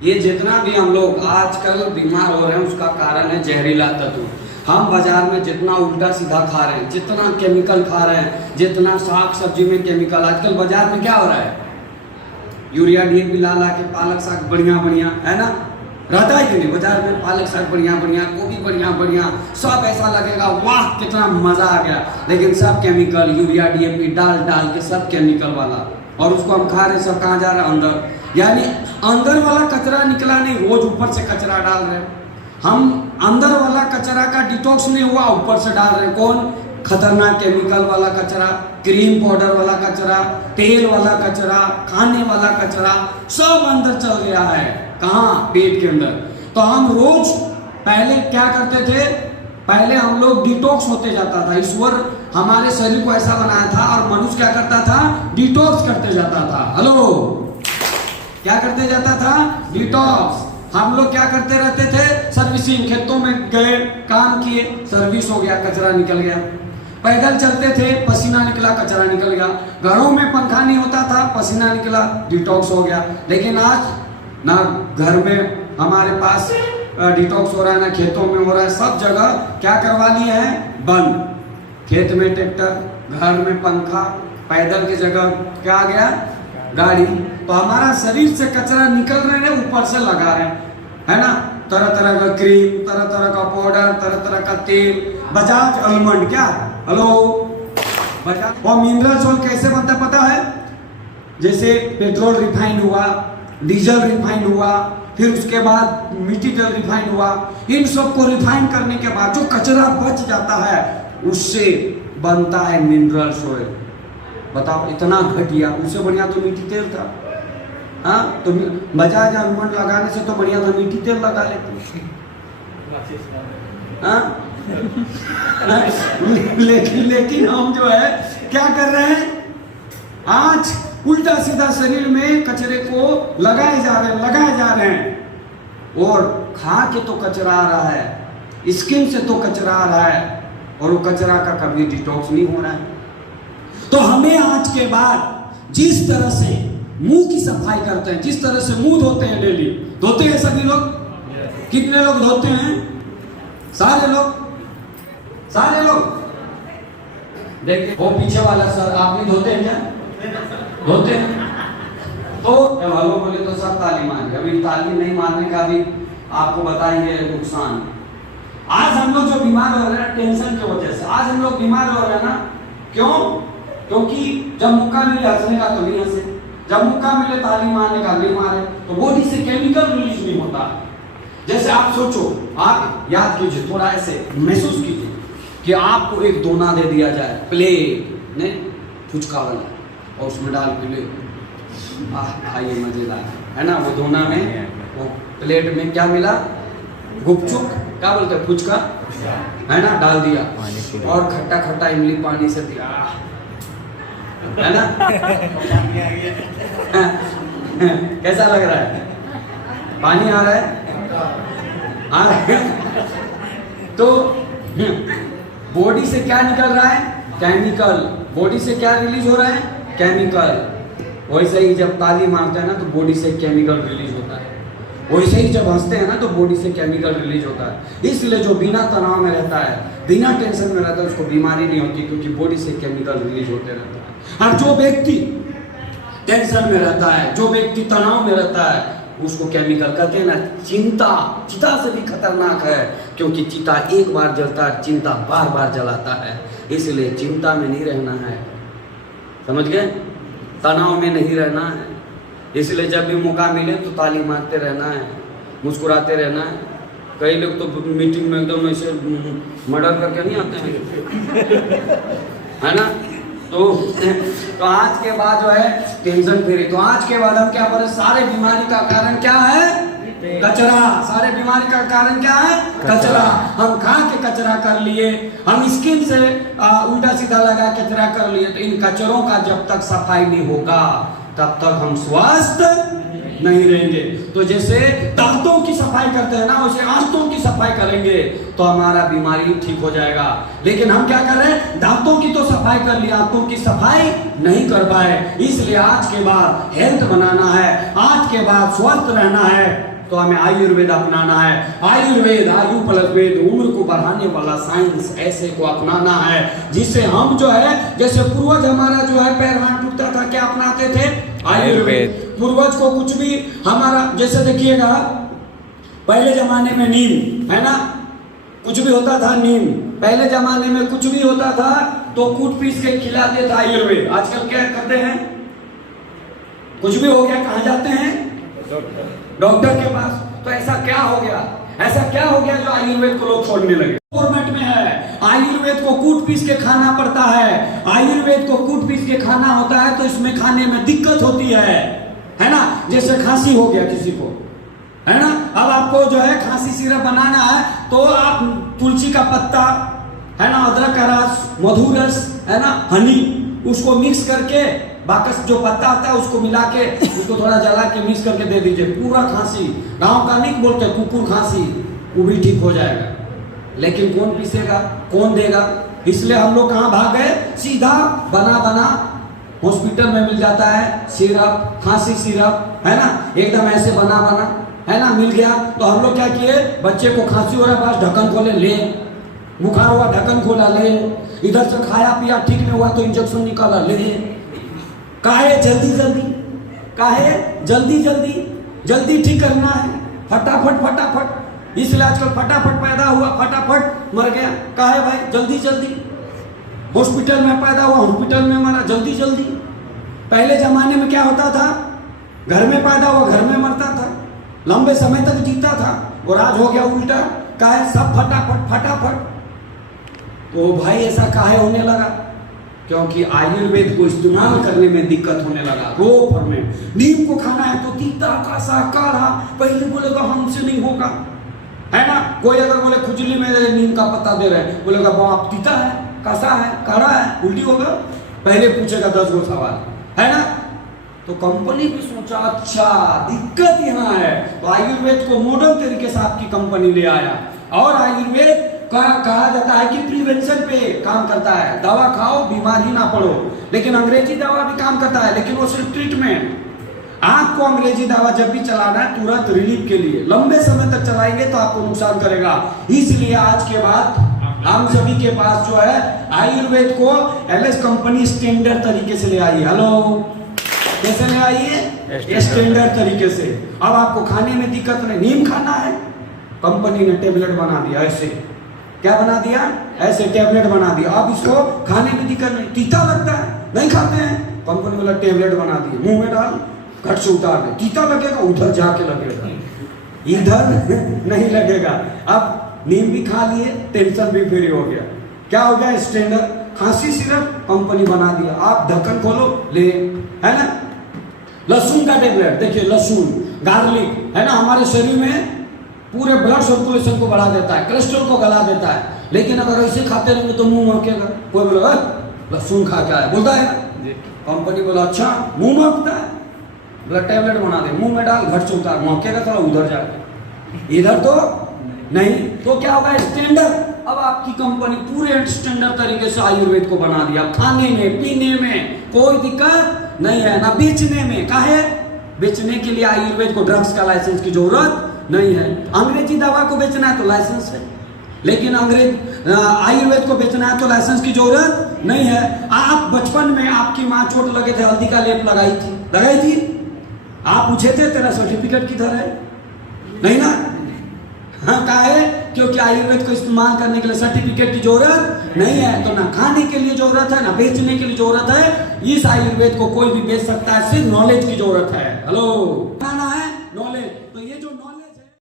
ये जितना भी हम लोग आजकल बीमार हो रहे हैं उसका कारण है जहरीला तत्व। हम बाजार में जितना उल्टा सीधा खा रहे हैं, जितना केमिकल खा रहे हैं, जितना साग सब्जी में केमिकल, आजकल बाजार में क्या हो रहा है, यूरिया डीएपी ला ला के पालक साग बढ़िया बढ़िया है ना, रहता है कि नहीं बाजार में पालक साग बढ़िया बढ़िया, गोभी बढ़िया बढ़िया, सब ऐसा लगेगा वाह कितना मजा आ गया, लेकिन सब केमिकल, यूरिया डीएपी डाल डाल के सब केमिकल वाला, और उसको हम खा रहे, सब कहाँ जा रहा है, अंदर। यानी अंदर वाला कचरा निकला नहीं, रोज ऊपर से कचरा डाल रहे हैं हम। अंदर वाला कचरा का डिटॉक्स नहीं हुआ, ऊपर से डाल रहे हैं कौन, खतरनाक केमिकल वाला कचरा, क्रीम पाउडर वाला कचरा, तेल वाला कचरा, खाने वाला कचरा, सब अंदर चल गया है। कहाँ, पेट के अंदर। तो हम रोज पहले क्या करते थे, पहले हम लोग डिटॉक्स होते जाता था, ईश्वर हमारे शरीर को ऐसा बनाया था, और मनुष्य क्या करता था, डिटॉक्स करते जाता था। हेलो, क्या करते जाता था, डिटॉक्स। हम लोग क्या करते रहते थे, सर्विसिंग, खेतों में गए, काम किए, सर्विस हो गया, कचरा निकल गया। पैदल चलते थे, पसीना निकला, कचरा निकल गया। घरों में पंखा नहीं होता था, पसीना निकला, डिटॉक्स हो गया। लेकिन आज ना घर में हमारे पास डिटॉक्स हो रहा है, ना खेतों में हो रहा है, सब जगह क्या करवा लिए हैं, बंद। खेत में ट्रैक्टर, घर में पंखा, पैदल की जगह क्या आ गया, गाड़ी। तो हमारा शरीर से कचरा निकल रहे हैं, ऊपर से लगा रहे हैं, है ना, तरह तरह का क्रीम, तरह तरह का पाउडर, तरह तरह का तेल, बजाज आलमंड, क्या, हेलो, बजाज। और मिनरल ऑयल कैसे बनता है पता है, जैसे पेट्रोल रिफाइन हुआ, डीजल रिफाइन हुआ, फिर उसके बाद मिट्टी तेल रिफाइन हुआ, इन सबको रिफाइन करने के बाद जो कचरा बच जाता है उससे बनता है मिनरल ऑयल। बताओ, इतना घटिया, उससे बढ़िया तो मिट्टी तेल था। हाँ, तो बजाज आलमंड लगाने से तो बढ़िया था मिट्टी तेल लगा लेते। हाँ? लेकिन हम जो है क्या कर रहे हैं, आज उल्टा सीधा शरीर में कचरे को लगाए जा रहे हैं, और खा के तो कचरा आ रहा है, स्किन से तो कचरा आ रहा है, और वो कचरा का कभी डिटॉक्स नहीं हो रहा है। तो हमें आज के बाद जिस तरह से मुंह की सफाई करते हैं, जिस तरह से मुंह धोते हैं, डेली धोते हैं सभी लोग, कितने लोग धोते हैं, सारे लोग देखिए, वो पीछे वाला सर, आप नहीं धोते हैं क्या, धोते हैं। तो जब हेलो बोले तो सब ताली मारेंगे, अभी ताली नहीं मारने का भी आपको बताएंगे नुकसान। आज हम लोग जो बीमार हो रहे हैं टेंशन की वजह से, आज हम लोग बीमार हो रहे हैं ना, क्यों, क्योंकि जब मौका मिले हंसने का तो नहीं हंसे, जब मौका मिले ताली मारने का नहीं मारे, तो बॉडी से केमिकल रिलीज नहीं होता। जैसे आप सोचो, आप याद कीजिए, थोड़ा ऐसे महसूस कीजिए कि आपको एक दोना दे दिया जाए, प्लेट ने फुचका वाला, और उसमें डाल के ले, खाइए मजेदार, है ना। वो दोना में, वो प्लेट में क्या मिला, गुपचुप, क्या बोलते हैं, फुचका, है ना, डाल दिया, और खट्टा खट्टा इमली पानी से दिया, है ना। कैसा लग रहा है, पानी आ रहा है, तो बॉडी से क्या निकल रहा है, केमिकल। बॉडी से क्या रिलीज हो रहा है, केमिकल। वैसे ही जब ताली मारते हैं ना तो बॉडी से केमिकल रिलीज होता है, वैसे ही जब हंसते हैं ना तो बॉडी से केमिकल रिलीज होता है। इसलिए जो बिना तनाव में रहता है, बिना टेंशन में रहता है, उसको बीमारी नहीं होती, क्योंकि बॉडी से केमिकल रिलीज होते रहता है। और जो व्यक्ति टेंशन में रहता है, जो व्यक्ति तनाव में रहता है, उसको केमिकल कहते हैं ना, चिता से भी खतरनाक है, क्योंकि चिता एक बार जलता है, चिंता बार बार जलाता है। इसलिए चिंता में नहीं रहना है, समझ गए, तनाव में नहीं रहना है। इसलिए जब भी मौका मिले तो ताली मारते रहना है, मुस्कुराते रहना है। कई लोग तो मीटिंग में एकदम ऐसे मर्डर करके नहीं आते हैं, है ना। तो आज के बाद जो है टेंशन फ्री। तो आज के बाद हम क्या बोले, सारे बीमारी का कारण क्या है, कचरा। सारे बीमारी का कारण क्या है, कचरा। हम खा के कचरा कर लिए, हम स्किन से उल्टा सीधा लगा कचरा कर लिए। तो इन कचरों का जब तक सफाई नहीं होगा तब तक हम स्वस्थ नहीं रहेंगे। तो जैसे दांतों की सफाई करते हैं ना, वैसे आंतों की सफाई करेंगे तो हमारा बीमारी ठीक हो जाएगा। लेकिन हम क्या कर रहे हैं, दांतों की तो सफाई कर ली, आंतों की सफाई नहीं कर पाए। इसलिए आज के बाद हेल्थ बनाना है, आज के बाद स्वस्थ रहना है, तो हमें आयुर्वेद अपनाना है। आयुर्वेद आयु प्लस वेद, उम्र को बढ़ाने वाला साइंस, ऐसे को अपनाना है जिससे हम जो है, जैसे पूर्वज हमारा जो है पैर हाथ टूटता था, क्या अपनाते थे? आयुर्वेद। पूर्वज को कुछ भी हमारा, जैसे देखिएगा पहले जमाने में नीम है ना, कुछ भी होता था नीम, पहले जमाने में कुछ भी होता था तो कूट पीस के खिलाते था आयुर्वेद। आजकल क्या करते हैं, कुछ भी हो गया कहाँ जाते हैं? डॉक्टर के पास। तो ऐसा क्या हो गया, ऐसा क्या हो गया जो आयुर्वेद को लोग छोड़ने लगे? फॉर्मेट में है, आयुर्वेद को कूट पीस के खाना पड़ता है। आयुर्वेद को कूट पीस के खाना होता है तो इसमें खाने में दिक्कत होती है ना। जैसे खांसी हो गया किसी को, है ना, अब आपको जो है खांसी सिरप बनाना है तो आप तुलसी का पत्ता है ना, अदरक का रस, मधु रस है ना, हनी, उसको मिक्स करके, बाकस जो पत्ता आता है उसको मिला के, उसको थोड़ा जला के मिक्स करके दे दीजिए, पूरा खांसी, गांव का नहीं बोलते कुकुर खांसी, वो भी ठीक हो जाएगा। लेकिन कौन पीसेगा, कौन देगा? इसलिए हम लोग कहाँ भाग गए, सीधा बना बना हॉस्पिटल में मिल जाता है सिरप, खांसी सिरप है ना, एकदम ऐसे बना बना है ना, मिल गया। तो हम लोग क्या किए, बच्चे को खांसी हो रहा है, पास ढक्कन खोले, ले, बुखार हुआ ढक्कन खोला, ले, इधर से खाया पिया ठीक नहीं हुआ तो इंजेक्शन निकाला, ले। काहे जल्दी जल्दी, काहे जल्दी जल्दी, जल्दी ठीक करना है, फटाफट फटाफट। इसलिए आजकल फटाफट पैदा हुआ, फटाफट मर गया, काहे भाई? जल्दी जल्दी। हॉस्पिटल में पैदा हुआ, हॉस्पिटल में मरा, जल्दी जल्दी। पहले जमाने में क्या होता था, घर में पैदा हुआ, घर में मरता था, लंबे समय तक जीता था। और आज हो गया उल्टा, काहे? सब फटाफट फटाफट। तो भाई ऐसा काहे होने लगा? क्योंकि आयुर्वेद को इस्तेमाल करने में दिक्कत होने लगा। रोग में नीम को खाना है तो तीता कासा काढ़ा, पहले बोलेगा हमसे नहीं होगा, है ना। कोई अगर बोले खुजली में नीम का पत्ता दे रहे हैं, बोलेगा बाप तीता है, कासा है, काढ़ा है, उल्टी होगा, पहले पूछेगा 10 गो सवाल, है ना। तो कंपनी भी सोचा अच्छा दिक्कत यहाँ है, तो आयुर्वेद को मॉडर्न तरीके से आपकी कंपनी ले आया। और आयुर्वेद कहा जाता है कि प्रिवेंशन पे काम करता है, दवा खाओ बीमार ही ना पड़ो। लेकिन अंग्रेजी दवा भी काम करता है, लेकिन वो सिर्फ ट्रीटमेंट। आपको अंग्रेजी दवा जब भी चलाना है तुरंत रिलीफ के लिए, लंबे समय तक चलाएंगे तो आपको नुकसान करेगा। इसलिए आज के बाद हम सभी के पास जो है आयुर्वेद को एलएस कंपनी स्टैंडर्ड तरीके से ले आई। हेलो, कैसे ले आई है? स्टैंडर्ड तरीके से। अब आपको खाने में दिक्कत नहीं, नीम खाना है, कंपनी ने टेबलेट बना दिया, ऐसे क्या बना दिया, ऐसे टेबलेट बना दिया। अब इसको खाने में दिक्कत नहीं, तीता लगता है, नहीं खाते हैं, कंपनी वाला टेबलेट बना दिए, मुंह में डाल, घट से उतार दे, तीता लगेगा उधर जाके लगेगा, इधर नहीं लगेगा। अब नीम भी खा लिए, टेंशन भी फ्री हो गया। क्या हो गया? स्टैंडर्ड। खांसी सिरप कंपनी बना दिया, आप ढक्कन खोलो, ले, है ना। लहसुन का टेबलेट, देखिए लहसुन, गार्लिक है ना, हमारे शरीर में पूरे ब्लड सर्कुलेशन को बढ़ा देता है, कोलेस्ट्रॉल को गला देता है। लेकिन अगर ऐसे खाते रहेंगे तो मुंह महकेगा। कोई बोलेगा लहसुन खा क्या है, बोलता है। कंपनी बोला अच्छा मुंह महकता है, बोला टेबलेट बना दे, मुंह में डाल, घट से उतार, महकेगा थोड़ा उधर जाके, इधर तो नहीं। तो क्या होगा? स्टैंडर्ड। अब आपकी कंपनी पूरे स्टैंडर्ड तरीके से आयुर्वेद को बना दिया। खाने में पीने में कोई दिक्कत नहीं है, ना बेचने में। काहे? बेचने के लिए आयुर्वेद को ड्रग्स का लाइसेंस की जरूरत नहीं है। अंग्रेजी दवा को बेचना है तो लाइसेंस है, लेकिन आयुर्वेद को बेचना है तो लाइसेंस की जरूरत नहीं है। आप बचपन में आपकी माँ चोट लगे थे, हल्दी का लेप लगाई थी, आप पूछे थे तेरा सर्टिफिकेट किधर है? नहीं ना। हाँ, काहे? क्योंकि आयुर्वेद को इस्तेमाल करने के लिए सर्टिफिकेट की जरूरत नहीं है। तो ना खाने के लिए जरूरत है, ना बेचने के लिए जरूरत है। इस आयुर्वेद को कोई भी बेच सकता है, सिर्फ नॉलेज की जरूरत है। हेलो।